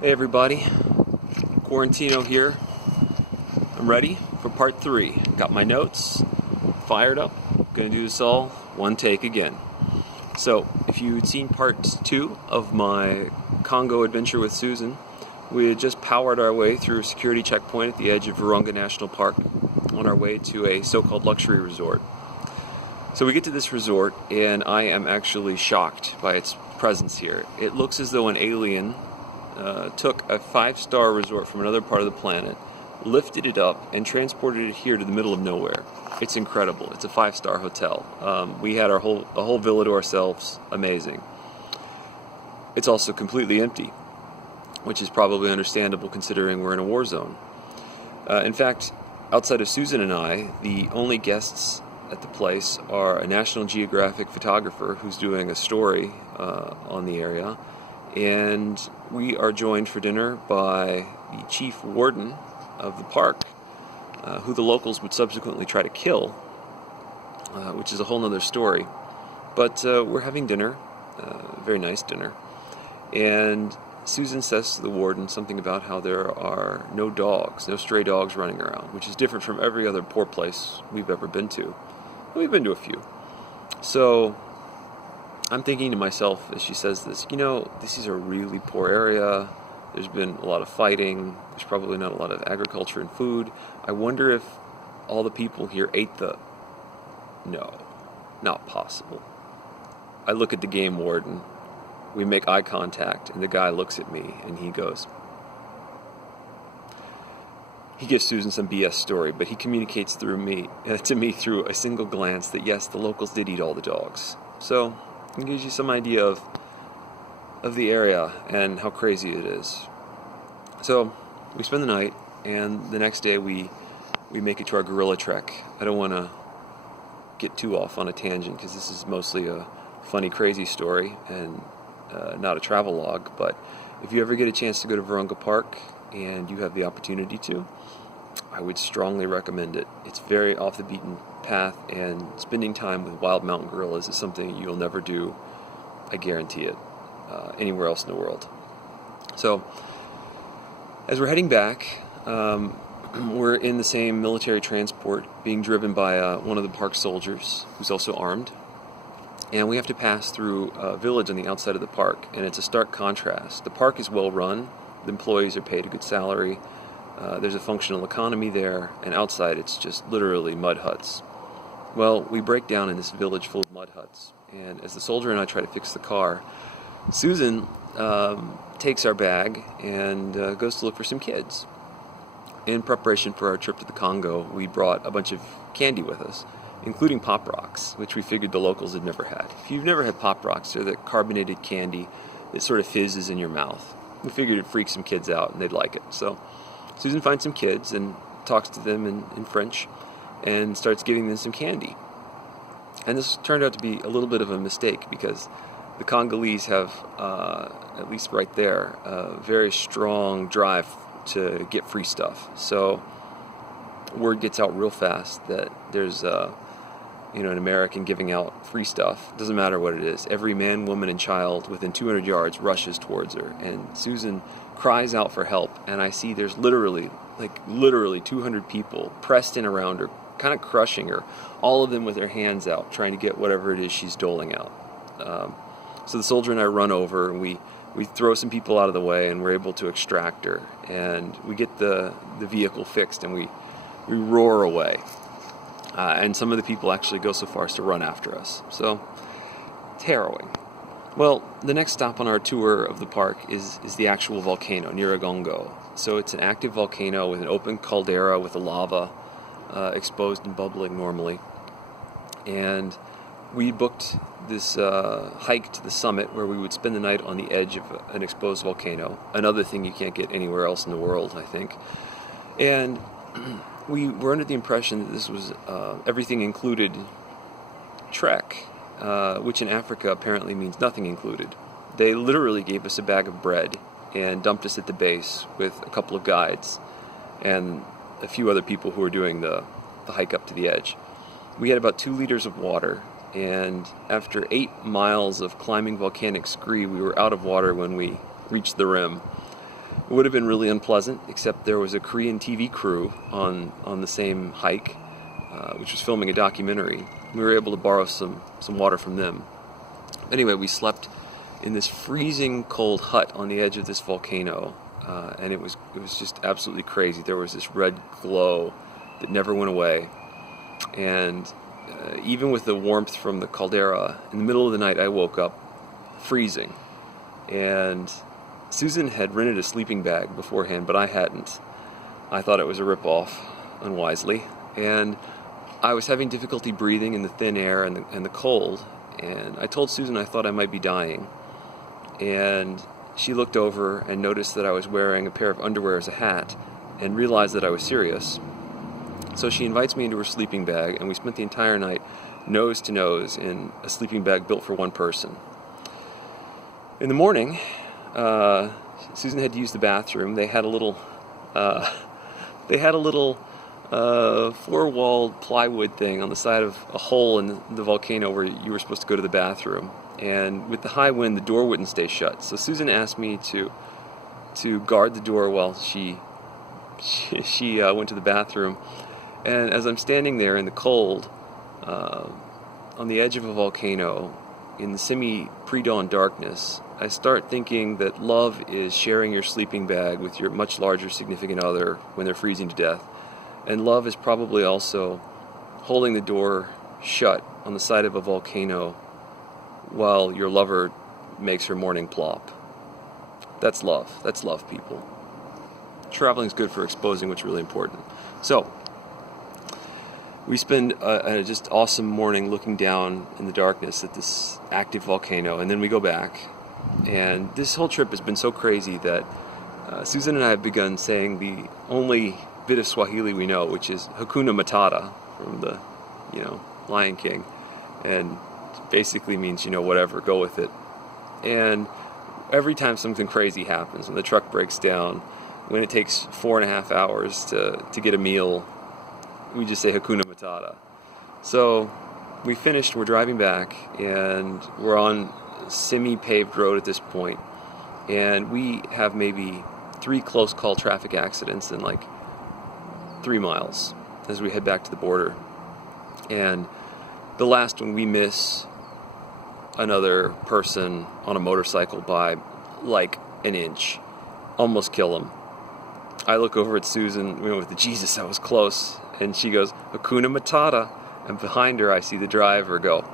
Hey everybody, Quarantino here. I'm ready for part 3. Got my notes, fired up, gonna do this all one take again. So, if you'd seen part 2 of my Congo adventure with Susan, we had just powered our way through a security checkpoint at the edge of Virunga National Park on our way to a so-called luxury resort. So we get to this resort and I am actually shocked by its presence here. It looks as though an alien took a 5-star resort from another part of the planet, lifted it up, and transported it here to the middle of nowhere. It's incredible. It's a 5-star hotel. We had a whole villa to ourselves. Amazing. It's also completely empty, which is probably understandable considering we're in a war zone. In fact, outside of Susan and I, the only guests at the place are a National Geographic photographer who's doing a story on the area, and we are joined for dinner by the chief warden of the park, who the locals would subsequently try to kill, which is a whole nother story. But we're having dinner, very nice dinner, and Susan says to the warden something about how there are no dogs, no stray dogs running around, which is different from every other poor place we've ever been to. We've been to a few. So I'm thinking to myself as she says this, this is a really poor area. There's been a lot of fighting. There's probably not a lot of agriculture and food. I wonder if all the people here ate No, not possible. I look at the game warden. We make eye contact, and the guy looks at me, and he gives Susan some BS story, but he communicates to me through a single glance that yes, the locals did eat all the dogs. So it gives you some idea of the area and how crazy it is. So we spend the night, and the next day we make it to our gorilla trek. I don't want to get too off on a tangent because this is mostly a funny, crazy story and not a travel log. But if you ever get a chance to go to Virunga Park and you have the opportunity to, I would strongly recommend it. It's very off the beaten path, and spending time with wild mountain gorillas is something you'll never do, I guarantee it, anywhere else in the world. So, as we're heading back, we're in the same military transport being driven by one of the park soldiers who's also armed. And we have to pass through a village on the outside of the park, and it's a stark contrast. The park is well run, the employees are paid a good salary, there's a functional economy there, and outside it's just literally mud huts. Well, we break down in this village full of mud huts, and as the soldier and I try to fix the car, Susan takes our bag and goes to look for some kids. In preparation for our trip to the Congo, we brought a bunch of candy with us, including Pop Rocks, which we figured the locals had never had. If you've never had Pop Rocks, they're the carbonated candy that sort of fizzes in your mouth. We figured it'd freak some kids out and they'd like it. So Susan finds some kids and talks to them in French and starts giving them some candy. And this turned out to be a little bit of a mistake because the Congolese have, at least right there, a very strong drive to get free stuff. So word gets out real fast that there's an American giving out free stuff. Doesn't matter what it is. Every man, woman, and child within 200 yards rushes towards her. And Susan cries out for help. And I see there's literally 200 people pressed in around her, kind of crushing her. All of them with their hands out, trying to get whatever it is she's doling out. So the soldier and I run over, and we throw some people out of the way, and we're able to extract her. And we get the vehicle fixed, and we roar away. And some of the people actually go so far as to run after us. So, it's harrowing. Well, the next stop on our tour of the park is the actual volcano, Nyiragongo. So it's an active volcano with an open caldera with the lava exposed and bubbling normally. And we booked this hike to the summit where we would spend the night on the edge of an exposed volcano. Another thing you can't get anywhere else in the world, I think. And we were under the impression that this was everything included trek, which in Africa apparently means nothing included. They literally gave us a bag of bread and dumped us at the base with a couple of guides and a few other people who were doing the hike up to the edge. We had about 2 liters of water, and after 8 miles of climbing volcanic scree, we were out of water when we reached the rim. It would have been really unpleasant, except there was a Korean TV crew on the same hike, which was filming a documentary. We were able to borrow some water from them. Anyway, we slept in this freezing cold hut on the edge of this volcano, and it was just absolutely crazy. There was this red glow that never went away, and even with the warmth from the caldera, in the middle of the night I woke up freezing, and Susan had rented a sleeping bag beforehand, but I hadn't. I thought it was a ripoff, unwisely, and I was having difficulty breathing in the thin air and the cold, and I told Susan I thought I might be dying, and she looked over and noticed that I was wearing a pair of underwear as a hat and realized that I was serious. So she invites me into her sleeping bag, and we spent the entire night nose to nose in a sleeping bag built for one person. In the morning, Susan had to use the bathroom. They had a little four-walled plywood thing on the side of a hole in the volcano where you were supposed to go to the bathroom. And with the high wind, the door wouldn't stay shut. So Susan asked me to guard the door while she went to the bathroom. And as I'm standing there in the cold, on the edge of a volcano, in the semi-pre-dawn darkness, I start thinking that love is sharing your sleeping bag with your much larger significant other when they're freezing to death. And love is probably also holding the door shut on the side of a volcano while your lover makes her morning plop. That's love. That's love, people. Traveling is good for exposing what's really important. So, we spend a just awesome morning looking down in the darkness at this active volcano, and then we go back. And this whole trip has been so crazy that Susan and I have begun saying the only bit of Swahili we know, which is Hakuna Matata from the, Lion King, and basically means, whatever, go with it. And every time something crazy happens, when the truck breaks down, when it takes 4.5 hours to get a meal, we just say Hakuna Matata. So we finished, we're driving back, and we're on semi-paved road at this point, and we have maybe 3 close call traffic accidents in like 3 miles as we head back to the border. And the last one, we miss another person on a motorcycle by like an inch, almost kill him. I look over at Susan, with the Jesus, that was close, and she goes, Hakuna Matata, and behind her I see the driver go,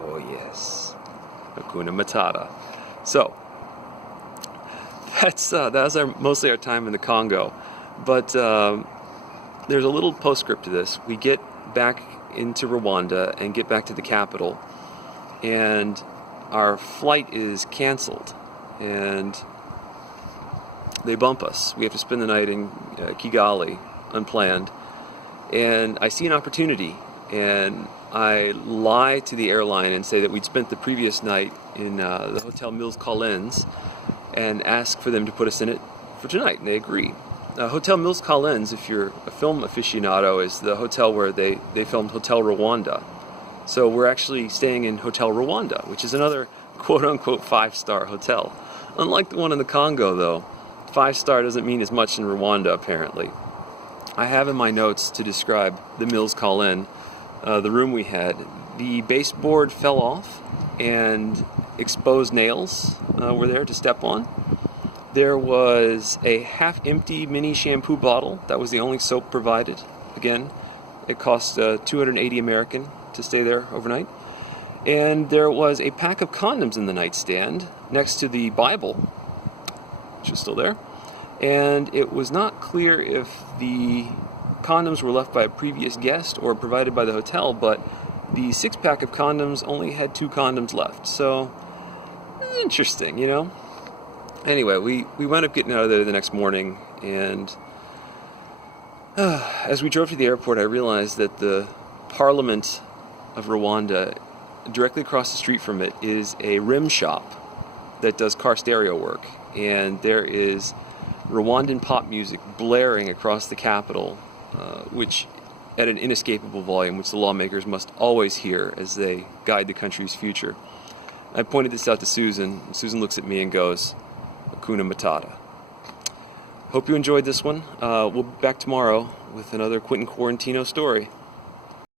oh yes, Hakuna Matata. So that was mostly our time in the Congo, but there's a little postscript to this. We get back into Rwanda and get back to the capital, and our flight is canceled, and they bump us. We have to spend the night in Kigali, unplanned, and I see an opportunity, and I lie to the airline and say that we'd spent the previous night in the Hotel Des Mille Collines and ask for them to put us in it for tonight, and they agree. Hotel Des Mille Collines, if you're a film aficionado, is the hotel where they filmed Hotel Rwanda. So we're actually staying in Hotel Rwanda, which is another quote-unquote 5-star hotel. Unlike the one in the Congo, though, 5-star doesn't mean as much in Rwanda, apparently. I have in my notes to describe the Mills Collin, the room we had. The baseboard fell off, and exposed nails were there to step on. There was a half-empty mini shampoo bottle. That was the only soap provided. Again, it cost $280 American to stay there overnight. And there was a pack of condoms in the nightstand next to the Bible, which was still there. And it was not clear if the condoms were left by a previous guest or provided by the hotel, but the 6-pack of condoms only had 2 condoms left. So, interesting, Anyway, we wound up getting out of there the next morning, and as we drove to the airport, I realized that the Parliament of Rwanda, directly across the street from it, is a rim shop that does car stereo work, and there is Rwandan pop music blaring across the capital, which at an inescapable volume, which the lawmakers must always hear as they guide the country's future. I pointed this out to Susan. Susan looks at me and goes, Hakuna Matata. Hope you enjoyed this one. We'll be back tomorrow with another Quentin Quarantino story.